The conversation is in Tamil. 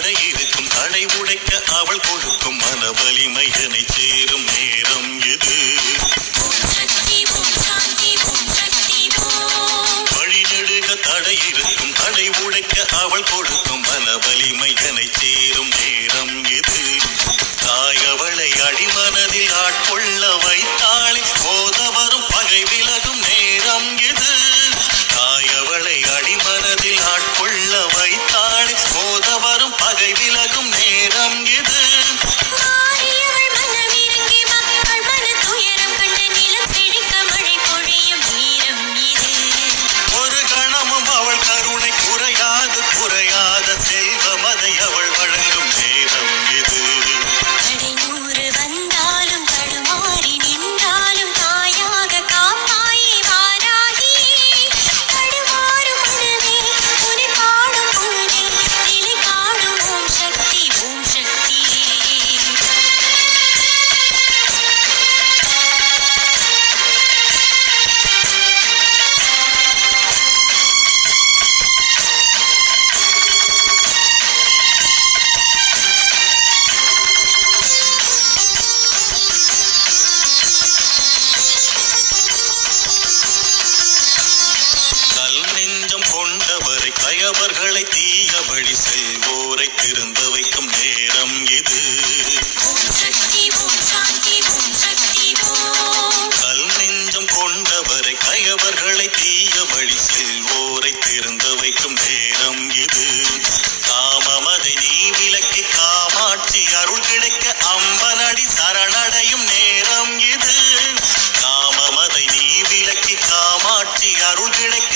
தடை இருக்கும் தடை உடைக்க அவள் கொடுக்கும் மன வலிமை என்னை சேரும் நேரம் இது. வழிநெடுக தடை இருக்கும் தடை உடைக்க அவள் கொடுக்கும் மன வலிமை என்னை சேரும் நேரம் இது. தாய் அவளை அடிமனதில் ஆட்கொள்ள வைத்தாளே மோத வரும் பகை விலகும் நேரம் இது. தாய் அவளை அடிமனதில் ஆட்கொள்ள வைத்தாளே மோத வரும் பகை விலகும் நேரம் இது. ஒரு கணமும் அவள் கருணை குறையாது குறையாத செல்வமதை அவள் வழங்கும் நேரம் இது. கயவர்களை தீய வழி செல்வோரை திருந்த வைக்கும் நேரம் இது. கல் நெஞ்சம் கொண்டவரை கயவர்களை தீய வழி செல்வோரை திருந்த வைக்கும் நேரம் இது. காமமதை நீ விலக்கி காமாட்சி அருள் கிடைக்க அம்பனடி சரணடையும் நேரம் இது. காமமதை நீ விலக்கி காமாட்சி அருள் கிடைக்க